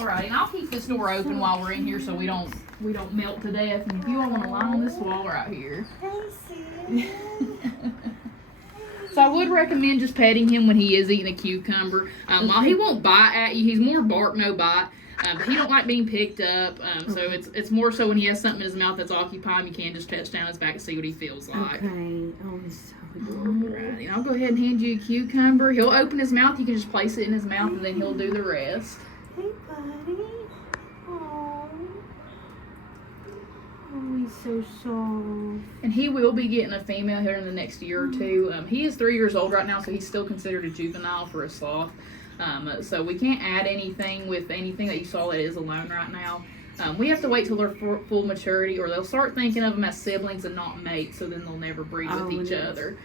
Alright, and I'll keep this door open while we're in here so we don't melt to death. And if you all want to lie on this wall right here. So I would recommend just petting him when he is eating a cucumber. While he won't bite at you, he's more bark, no bite. But he don't like being picked up. So it's more so when he has something in his mouth that's occupying, you can just touch down his back and see what he feels like. Okay. Oh, he's so adorable. Alright, and I'll go ahead and hand you a cucumber. He'll open his mouth. You can just place it in his mouth, and then he'll do the rest. Hey, buddy. Oh, he's so soft. And he will be getting a female here in the next year or two. He is 3 years old right now, so he's still considered a juvenile for a sloth. So we can't add anything with anything that you saw that is alone right now. We have to wait till they're full maturity, or they'll start thinking of them as siblings and not mates, so then they'll never breed with each other.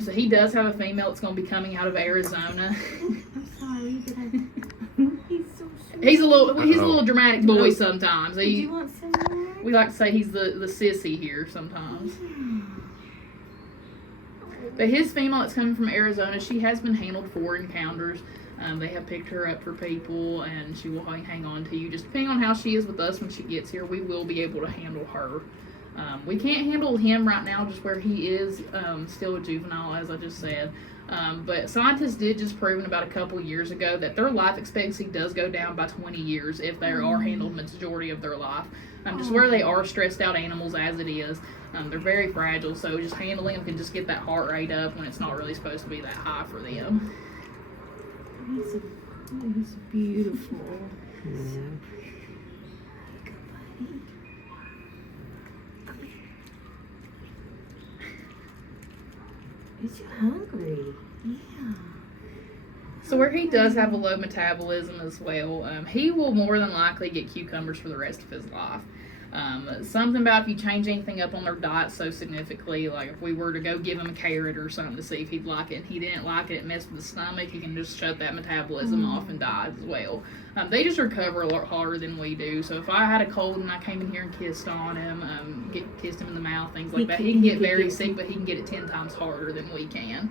So he does have a female that's going to be coming out of Arizona. I'm sorry, but he's so sweet. He's a little dramatic boy sometimes. Do you want some more? We like to say he's the sissy here sometimes. But his female that's coming from Arizona, she has been handled for encounters. They have picked her up for people, and she will hang on to you. Just depending on how she is with us when she gets here, we will be able to handle her. We can't handle him right now, just where he is still a juvenile, as I just said. But scientists did just prove about a couple years ago that their life expectancy does go down by 20 years if they are handled the majority of their life. Just where they are stressed out animals as it is. They're very fragile, so just handling them can just get that heart rate up when it's not really supposed to be that high for them. He's beautiful. So pretty. Go, buddy. Come here. Is you hungry? Yeah. So where he does have a low metabolism as well, he will more than likely get cucumbers for the rest of his life. Something about if you change anything up on their diet so significantly, like if we were to go give him a carrot or something to see if he'd like it, and he didn't like it, it messed with his stomach, he can just shut that metabolism off and die as well. They just recover a lot harder than we do. So if I had a cold and I came in here and kissed on him, kissed him in the mouth, things like that, he can get very sick, but he can get it 10 times harder than we can.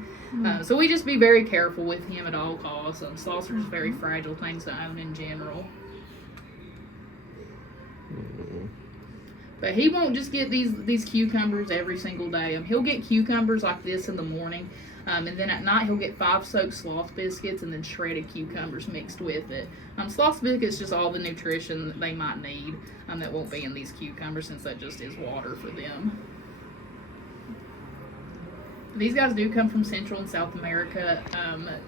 So we just be very careful with him at all costs. Sloths are just very fragile things to own in general. But he won't just get these cucumbers every single day. He'll get cucumbers like this in the morning, and then at night he'll get 5 soaked sloth biscuits and then shredded cucumbers mixed with it. Sloth biscuits just all the nutrition that they might need that won't be in these cucumbers, since that just is water for them. These guys do come from Central and South America.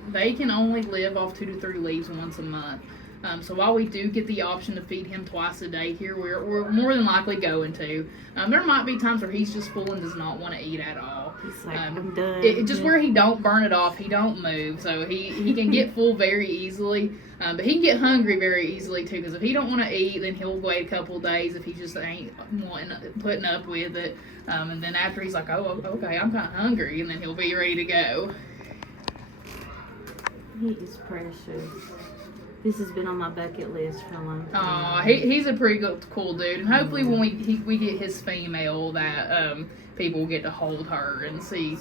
They can only live off 2 to 3 leaves once a month. So while we do get the option to feed him twice a day here, we're more than likely going to. There might be times where he's just full and does not want to eat at all. He's like, I'm done. Just where he don't burn it off, he don't move. So he can get full very easily. But he can get hungry very easily too, because if he don't want to eat, then he'll wait a couple of days if he just ain't putting up with it. And then after he's like, oh, okay, I'm kind of hungry, and then he'll be ready to go. He is precious. This has been on my bucket list for a long time. Aw, he's a pretty cool dude. And hopefully when we get his female, that people will get to hold her and see.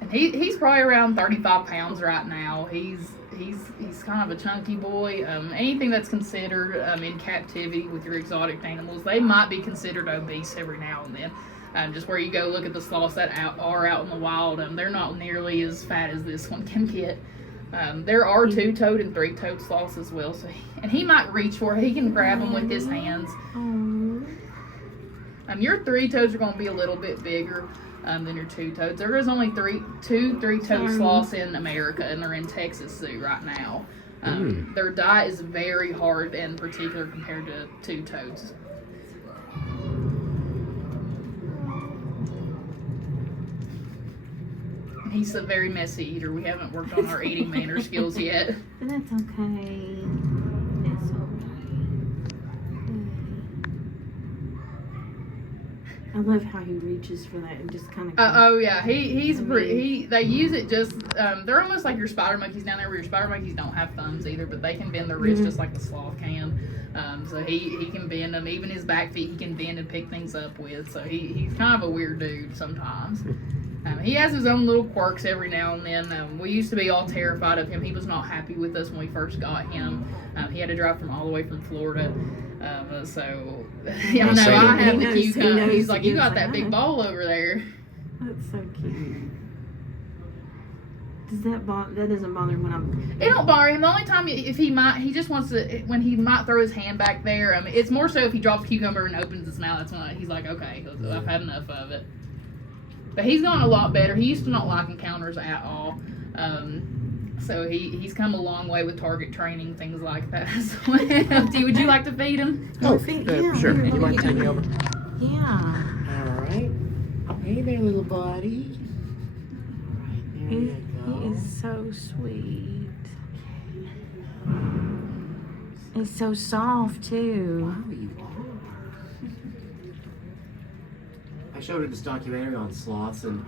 And he's probably around 35 pounds right now. He's kind of a chunky boy. Anything that's considered in captivity with your exotic animals, they might be considered obese every now and then. Just where you go look at the sloths that are out in the wild, they're not nearly as fat as this one can get. There are 2-toed and 3-toed sloths as well, so he might reach for it. He can grab them with his hands. Your 3-toeds are going to be a little bit bigger than your 2-toeds. There is only 2 3-toed sloths in America, and they're in Texas Zoo right now. Their diet is very hard, in particular compared to 2-toeds. He's a very messy eater. We haven't worked on our eating manner skills yet. But that's okay. It's okay. I love how he reaches for that and just kind of. Oh yeah, he's pretty. They use it just. They're almost like your spider monkeys down there, where your spider monkeys don't have thumbs either, but they can bend their wrists just like the sloth can. So he can bend them. Even his back feet he can bend and pick things up with. So he's kind of a weird dude sometimes. He has his own little quirks every now and then. We used to be all terrified of him. He was not happy with us when we first got him. He had to drive from all the way from Florida. So, yeah, I know, I have the cucumber. He's like, you got that big bowl over there. That's so cute. Does that doesn't bother him when I'm... It don't bother him. The only time he just wants to, when he might throw his hand back there, it's more so if he drops a cucumber and opens his mouth, that's when he's like, okay, I've had enough of it. But he's gotten a lot better. He used to not like encounters at all. So he's come a long way with target training, things like that as well. Would you like to feed him? Oh, yeah, sure. here, You mind taking me over? Yeah. All right. Hey there, little buddy. Right, there He you go. is so sweet. He's so soft, too. Wow, you are. I showed her this documentary on sloths, and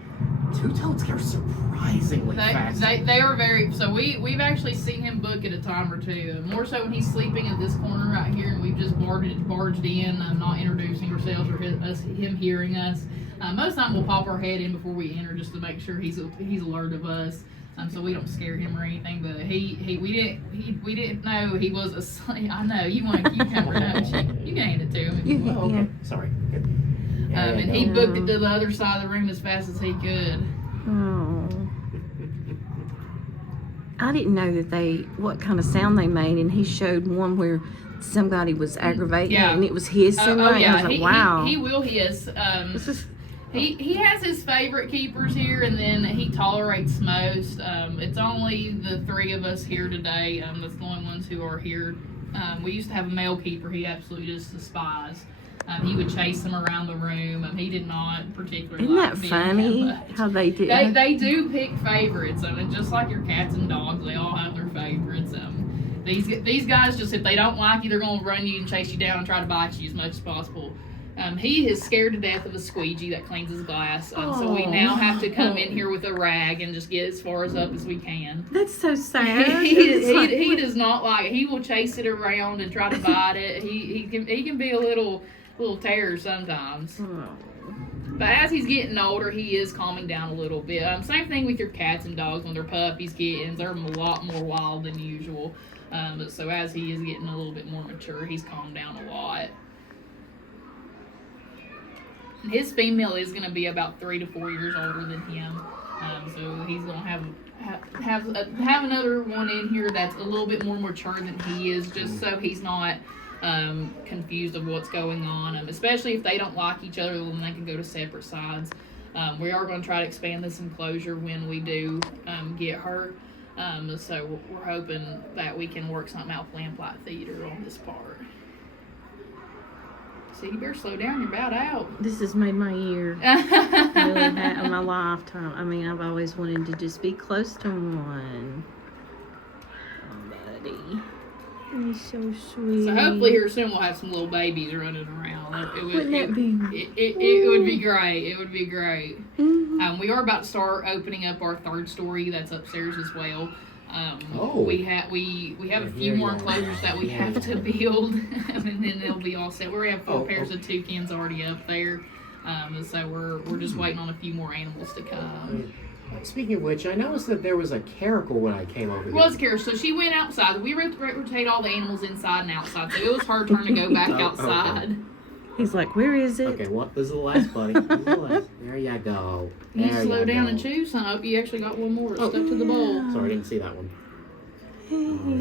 two-toads are surprisingly fast. They are very, so we've actually seen him book at a time or two. More so when he's sleeping in this corner right here, and we've just barged in, not introducing ourselves or him hearing us. Most of the time we'll pop our head in before we enter just to make sure he's alert of us. So we don't scare him or anything, but we didn't know he was asleep. I know you want a cucumber, don't you? You can hand it to him if you want. Oh, okay. Sorry. Good. And he booked it to the other side of the room as fast as he could. Oh. I didn't know what kind of sound they made, and he showed one where somebody was aggravating it, and it was hissing. Yeah. I was like, wow. He will hiss. He has his favorite keepers here, and then he tolerates most. It's only the three of us here today. That's the only ones who are here. We used to have a male keeper he absolutely just despised. He would chase them around the room. He did not particularly Isn't like that being funny that much. how they do? They do pick favorites. Just like your cats and dogs, they all have their favorites. These guys just, if they don't like you, they're going to run you and chase you down and try to bite you as much as possible. He is scared to death of a squeegee that cleans his glass. So we now have to come in here with a rag and just get as far as up as we can. That's so sad. He does not like it. He will chase it around and try to bite it. He can be a little terror sometimes. But as he's getting older, he is calming down a little bit. Same thing with your cats and dogs when they're puppies, kittens. They're a lot more wild than usual. So as he is getting a little bit more mature, he's calmed down a lot. And his female is going to be about 3 to 4 years older than him. So he's going to have another one in here that's a little bit more mature than he is, just so he's not confused of what's going on. Especially if they don't like each other, then they can go to separate sides. We are going to try to expand this enclosure when we do get her. So we're hoping that we can work something out with Lamplight Theater on this part. So you better slow down, you're about out. This has made my year really bad of my lifetime. I've always wanted to just be close to one. Oh, buddy. He's so sweet. So hopefully here soon we'll have some little babies running around. Wouldn't that be? It would be great. It would be great. Mm-hmm. We are about to start opening up our third story that's upstairs as well. We have a few more enclosures that we have to build, and then they'll be all set. We have 4 pairs of toucans already up there, so we're just waiting on a few more animals to come. Speaking of which, I noticed that there was a caracal when I came over here. Well, it's Kara. So she went outside. We rotate all the animals inside and outside. So it was her turn to go back outside. Okay. He's like, where is it? Okay, well, this is the last, buddy. This is the last. There you go. You There slow down go. and chew some. Oh, you actually got one more stuck to the bowl. Sorry, I didn't see that one.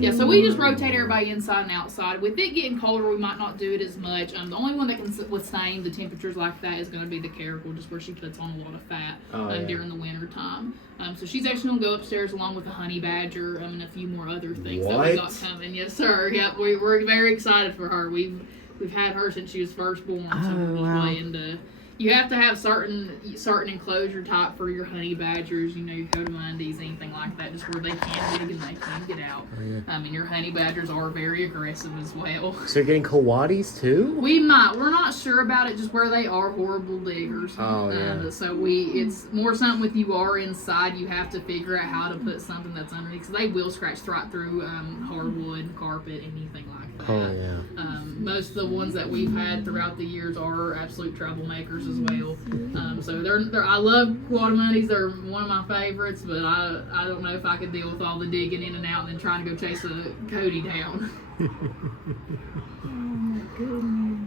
Yeah, so we just rotate everybody inside and outside. With it getting colder, we might not do it as much. The only one that can withstand the temperatures like that is going to be the caracal, just where she puts on a lot of fat during the winter time. So she's actually going to go upstairs along with the honey badger and a few more other things that we got coming. Yes, sir. Yep, we're very excited for her. We've had her since she was first born. So we're just waiting to. You have to have certain enclosure type for your honey badgers, your Cotimundis, anything like that, just where they can dig and they can get out. And your honey badgers are very aggressive as well. So you're getting coatis too? We're not sure about it, just where they are horrible diggers. So it's more something with you are inside, you have to figure out how to put something that's underneath, because they will scratch right through hardwood, carpet, anything like that. Oh, yeah. Most of the ones that we've had throughout the years are absolute troublemakers. counters as well. So I love Quadamundis. They're one of my favorites, but I don't know if I could deal with all the digging in and out and then trying to go chase a Cody down. Oh my goodness.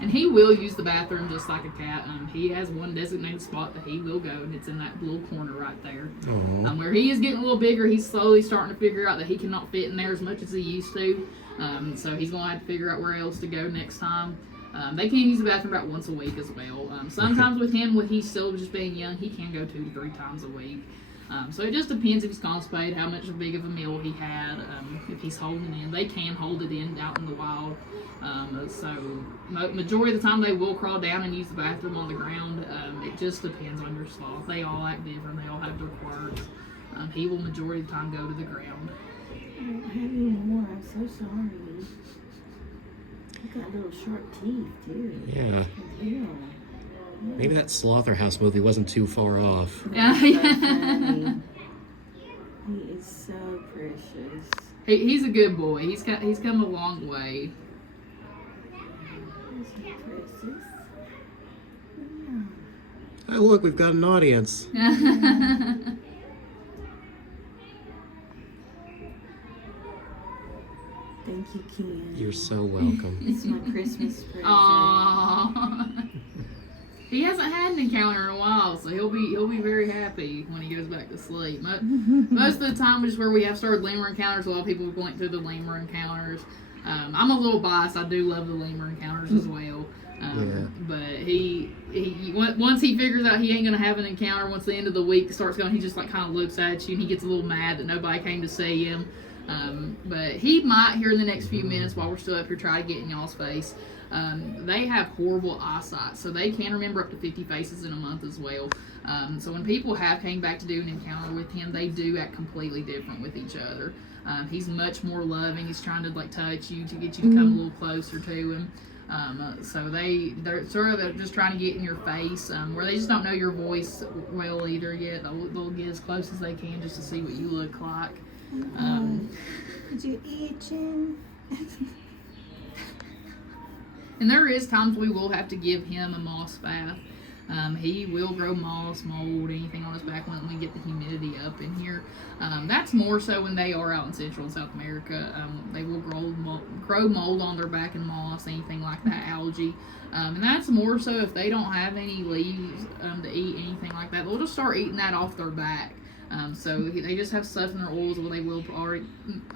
And he will use the bathroom just like a cat. He has one designated spot that he will go, and it's in that little corner right there. Where he is getting a little bigger, he's slowly starting to figure out that he cannot fit in there as much as he used to. So he's going to have to figure out where else to go next time. They can use the bathroom about once a week as well. Sometimes with him, when he's still just being young, he can go 2 to 3 times a week. So it just depends if he's constipated, how much big of a meal he had, if he's holding in. They can hold it in out in the wild. So majority of the time they will crawl down and use the bathroom on the ground. It just depends on your sloth. They all act different. They all have their quirks. He will majority of the time go to the ground. I don't have any more. I'm so sorry. You got little sharp teeth too. Yeah. Ew. Maybe that Slother House movie wasn't too far off. That's so funny. He is so precious. He's a good boy. He's come a long way. He's so precious. Oh, look, we've got an audience. Thank you, Ken. You're so welcome. It's my Christmas present. Aww. He hasn't had an encounter in a while, so he'll be very happy when he goes back to sleep. Most of the time, which is where we have started lemur encounters, a lot of people are going through the lemur encounters. I'm a little biased. I do love the lemur encounters as well. But he once he figures out he ain't gonna have an encounter, once the end of the week starts going, he just like kind of looks at you and he gets a little mad that nobody came to see him. But he might here in the next few minutes while we're still up here try to get in y'all's face. They have horrible eyesight, so they can remember up to 50 faces in a month as well. So when people have came back to do an encounter with him, they do act completely different with each other. He's much more loving. He's trying to like touch you to get you to come a little closer to him. So they're sort of just trying to get in your face, where they just don't know your voice well either yet. They'll get as close as they can just to see what you look like. Is you itching? And there is times we will have to give him a moss bath. He will grow moss, mold, anything on his back when we get the humidity up in here. That's more so when they are out in Central and South America. They will grow mold on their back and moss, anything like that, algae. And that's more so if they don't have any leaves to eat, anything like that. They'll just start eating that off their back. So they just have stuff in their oils where they will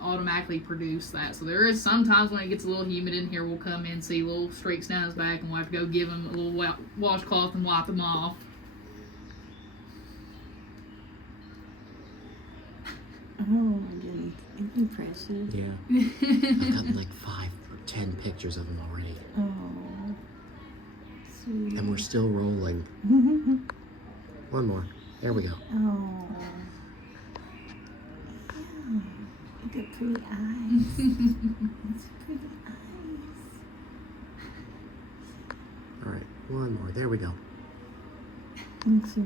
automatically produce that. So there is sometimes when it gets a little humid in here, we'll come in, see little streaks down his back, and we'll have to go give him a little washcloth and wipe them off. Oh my goodness, it's impressive. Yeah. I've gotten like 5 or 10 pictures of him already. Oh, sweet. And we're still rolling. One more. There we go. Oh, yeah. You got pretty eyes. It's pretty eyes. All right, one more. There we go. And so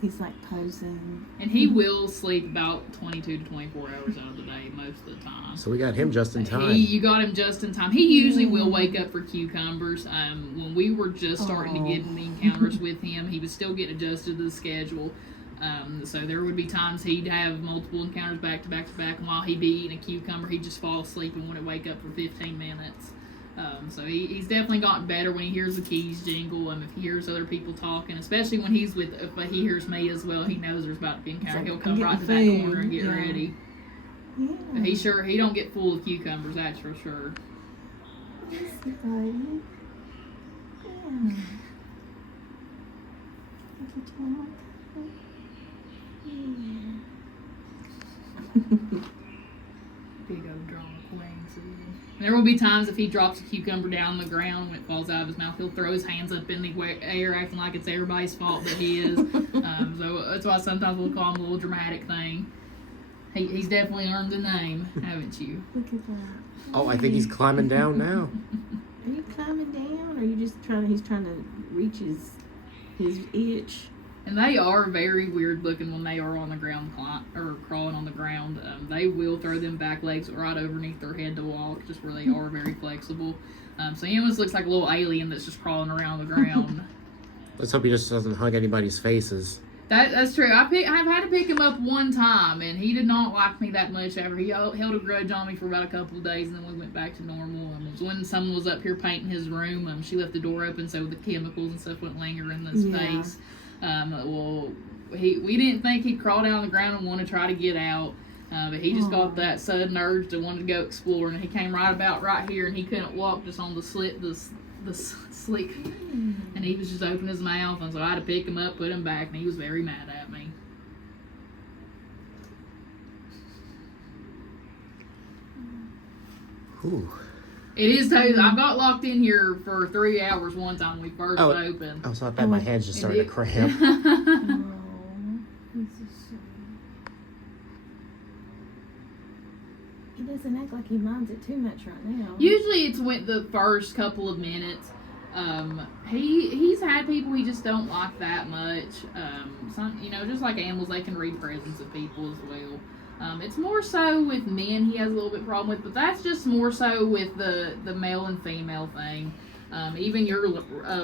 he's like posing. And he will sleep about 22 to 24 hours out of the day most of the time. So we got him just in time. You got him just in time. He usually will wake up for cucumbers. When we were just starting to get in the encounters with him, he was still getting adjusted to the schedule. So there would be times he'd have multiple encounters back to back to back, and while he'd be eating a cucumber, he'd just fall asleep and wouldn't wake up for 15 minutes. So he's definitely gotten better when he hears the keys jingle. If he hears other people talking, especially when if he hears me as well, he knows there's about to be an encounter. He'll come right to that corner and get ready. Yeah. But he don't get full of cucumbers, that's for sure. Yes, buddy. Yeah. Big old drawn wings. There will be times if he drops a cucumber down on the ground when it falls out of his mouth, he'll throw his hands up in the air acting like it's everybody's fault that he is. So that's why sometimes we'll call him a little dramatic thing. He's definitely earned the name, haven't you? Look at that. Oh, I think he's climbing down now. Are you climbing down, or are you just he's trying to reach his itch? And they are very weird looking when they are on the ground or crawling on the ground. They will throw them back legs right underneath their head to walk, just where they are very flexible. So he almost looks like a little alien that's just crawling around the ground. Let's hope he just doesn't hug anybody's faces. That's true. I've had to pick him up one time, and he did not like me that much. After he held a grudge on me for about a couple of days, and then we went back to normal. It was when someone was up here painting his room. She left the door open so the chemicals and stuff wouldn't linger in his face. We didn't think he'd crawl down on the ground and want to try to get out, but he just got that sudden urge to want to go explore, and he came right here, and he couldn't walk just on the slick, and he was just opening his mouth, and so I had to pick him up, put him back, and he was very mad at me. Ooh. It is too. I got locked in here for 3 hours one time when we first opened. Oh, so I bet my head's just starting to cramp. He doesn't act like he minds it too much right now. Usually it's went the first couple of minutes. He's had people he just don't like that much. Some, just like animals, they can read presence of people as well. It's more so with men he has a little bit problem with, but that's just more so with the male and female thing. Even your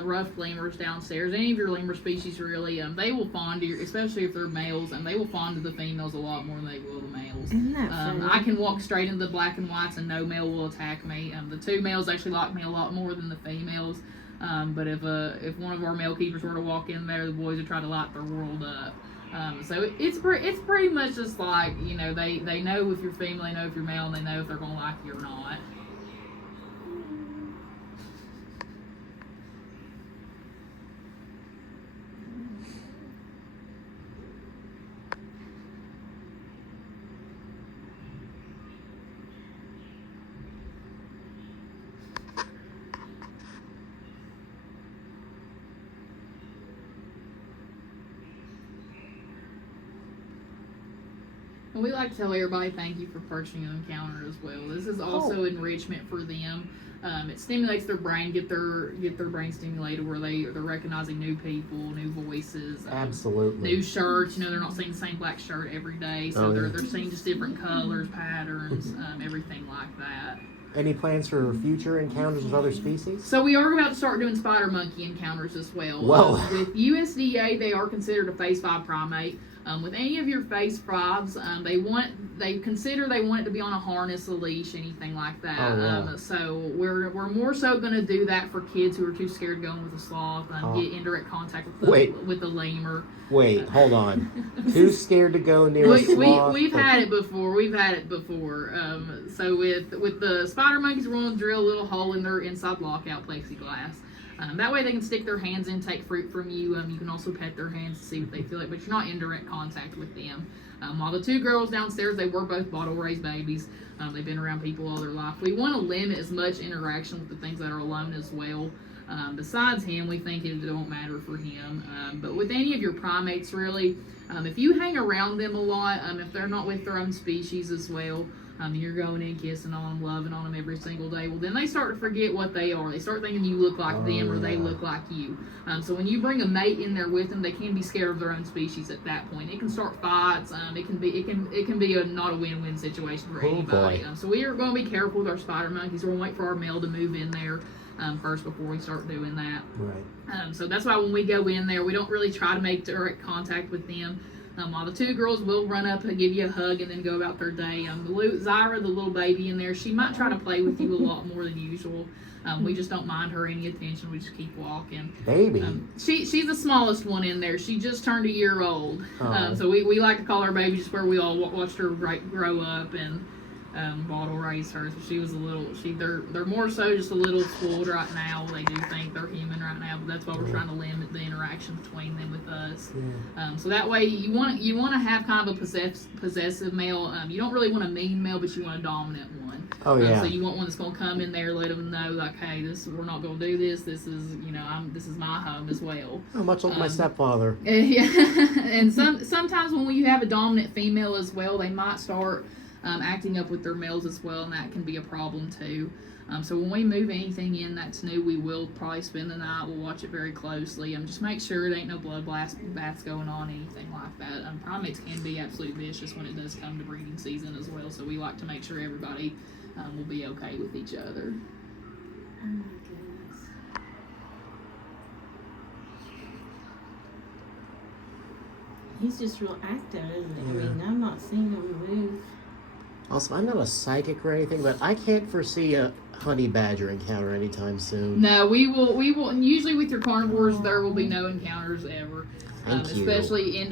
rough lemurs downstairs, any of your lemur species really, they will fawn to you, especially if they're males, and they will fawn to the females a lot more than they will the males. Isn't that funny? I can walk straight into the black and whites and no male will attack me. The two males actually like me a lot more than the females. But if one of our male keepers were to walk in there, the boys would try to light their world up. So it's pretty much just like, they know if you're female, they know if you're male, and they know if they're going to like you or not. And we like to tell everybody thank you for purchasing an encounter as well. This is also enrichment for them. It stimulates their brain, get their brain stimulated where they're recognizing new people, new voices. Absolutely. New shirts. They're not seeing the same black shirt every day, so they're seeing just different colors, patterns, everything like that. Any plans for future encounters with other species? So we are about to start doing spider monkey encounters as well. Whoa. With USDA, they are considered a phase 5 primate. With any of your phase 5s, they want it to be on a harness, a leash, anything like that. Oh, yeah. So we're more so going to do that for kids who are too scared to go in with a sloth, get indirect contact with the lemur. Wait, hold on. Too scared to go near a sloth? We've had it before. So with the spider monkeys, we're going to drill a little hole in their inside lockout plexiglass. That way they can stick their hands in, take fruit from you. You can also pet their hands to see what they feel like, but you're not in direct contact with them. While the two girls downstairs, they were both bottle-raised babies. They've been around people all their life. We want to limit as much interaction with the things that are alone as well. Besides him, we think it don't matter for him. But with any of your primates, really, if you hang around them a lot, if they're not with their own species as well, you're going in, kissing on them, loving on them every single day, well, then they start to forget what they are. They start thinking you look like them or they look like you. So when you bring a mate in there with them, they can be scared of their own species at that point. It can start fights. It can be not a win-win situation for anybody. So we are going to be careful with our spider monkeys. We're going to wait for our male to move in there first before we start doing that. Right. So that's why when we go in there, we don't really try to make direct contact with them. While the two girls will run up and give you a hug and then go about their day. Zyra, the little baby in there, she might try to play with you a lot more than usual. We just don't mind her any attention. We just keep walking. Baby. She's the smallest one in there. She just turned a year old. So we like to call her baby just where we all watched her grow up and bottle raised her. So she was they're more so just a little spoiled right now. They do think they're human right now, but that's why we're trying to limit the interaction between them with us. Yeah. So that way you want to have kind of a possessive male. You don't really want a mean male, but you want a dominant one. Oh yeah. So you want one that's going to come in there, let them know like, hey, we're not going to do this. This is this is my home as well. Oh, much like my stepfather. Yeah. And sometimes when you have a dominant female as well, they might start acting up with their males as well, and that can be a problem too. So when we move anything in that's new, we will probably spend the night. We'll watch it very closely. Just make sure it ain't no blood baths going on, anything like that. Primates can be absolutely vicious when it does come to breeding season as well, so we like to make sure everybody will be okay with each other. Oh my goodness. He's just real active, isn't he? Yeah. I mean, I'm not seeing him move. Also, I'm not a psychic or anything, but I can't foresee a honey badger encounter anytime soon. No, we will. And usually with your carnivores, there will be no encounters ever. Thank you. Especially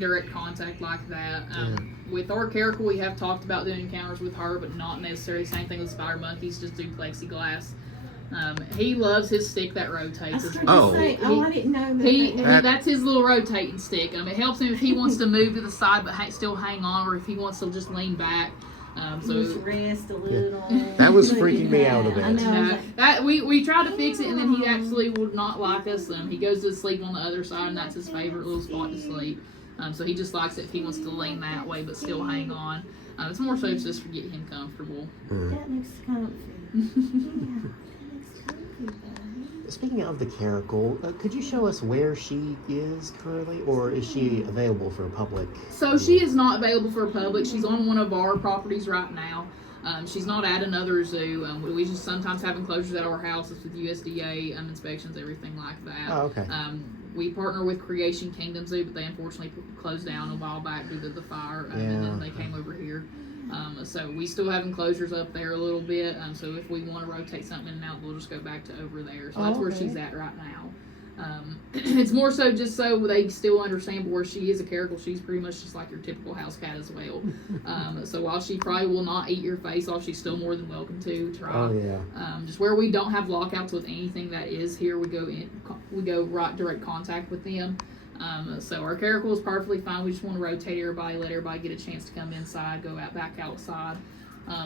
direct contact like that. With our caracal, we have talked about doing encounters with her, but not necessarily. Same thing with spider monkeys, just do plexiglass. He loves his stick that rotates. I didn't know that. That's his little rotating stick. It helps him if he wants to move to the side but still hang on, or if he wants to just lean back. Just rest a little. That was freaking me out a bit. I know. We tried to fix it, and then he actually would not like us. He goes to sleep on the other side, and that's his favorite little spot to sleep. So he just likes it if he wants to lean that way but still hang on. It's more so just to get him comfortable. That looks comfy. Speaking of the caracal, could you show us where she is currently, or is she available for public? So she is not available for public. She's on one of our properties right now. She's not at another zoo. We just sometimes have enclosures at our houses with USDA inspections, everything like that. Oh, okay. We partner with Creation Kingdom Zoo, but they unfortunately closed down a while back due to the fire, and then they came over here. So we still have enclosures up there a little bit. So if we want to rotate something in and out, we'll just go back to over there. So that's where she's at right now. It's more so just so they still understand where she is a caracal. She's pretty much just like your typical house cat as well. So while she probably will not eat your face off, she's still more than welcome to try. Oh yeah. Just where we don't have lockouts with anything that is here, we go right direct contact with them. So our caracal is perfectly fine. We just want to rotate everybody, let everybody get a chance to come inside, go back outside.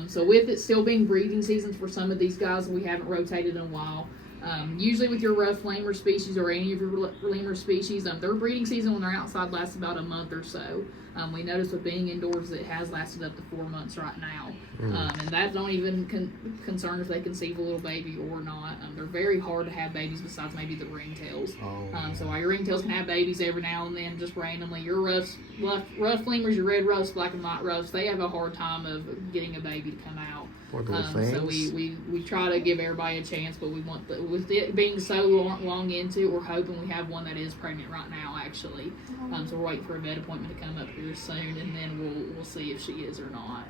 So with it still being breeding seasons for some of these guys, we haven't rotated in a while. Usually with your rough lemur species or any of your lemur species, their breeding season when they're outside lasts about a month or so. We notice with being indoors, it has lasted up to 4 months right now. And that don't even concern if they conceive a little baby or not. They're very hard to have babies besides maybe the ringtails. So while your ringtails can have babies every now and then, just randomly, your rough lemurs, your red ruffs, black and white ruffs, they have a hard time of getting a baby to come out. So we try to give everybody a chance, but we want with it being so long into it, we're hoping we have one that is pregnant right now actually. So we're waiting for a vet appointment to come up here soon, and then we'll see if she is or not.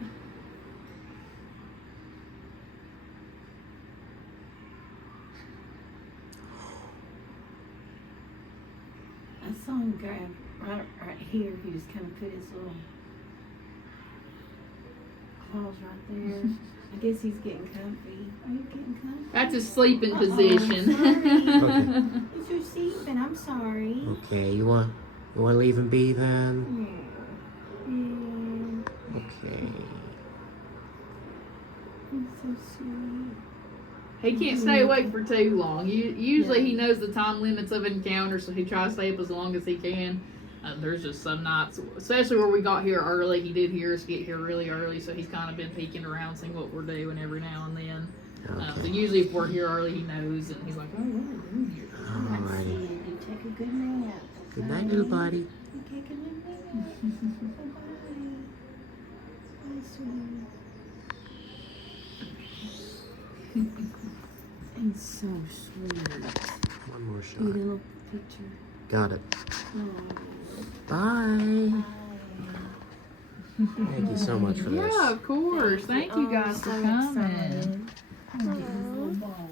I saw him grab right here. He just kind of put his little claws right there. I guess he's getting comfy. Are you getting comfy? That's a sleeping position. Okay. It's your sleeping. I'm sorry. Okay, you want to leave him be then? Yeah. Okay. He's so sweet. He can't stay awake for too long. Usually he knows the time limits of encounter, so he tries to stay up as long as he can. There's just some nights, especially where we got here early. He did hear us get here really early, so he's kind of been peeking around, seeing what we're doing every now and then. Okay. So usually if we're here early, he knows, and he's like, oh, what are we doing here? Alrighty. You take a good nap. Good night, little buddy. You take a good nap. Bye-bye. Bye, sweetie. And so sweet. One more shot. Need a little picture. Got it. Oh. Bye. Thank you so much for this. Yeah, of course. Thank you guys for So coming. excited. I'm getting his little ball.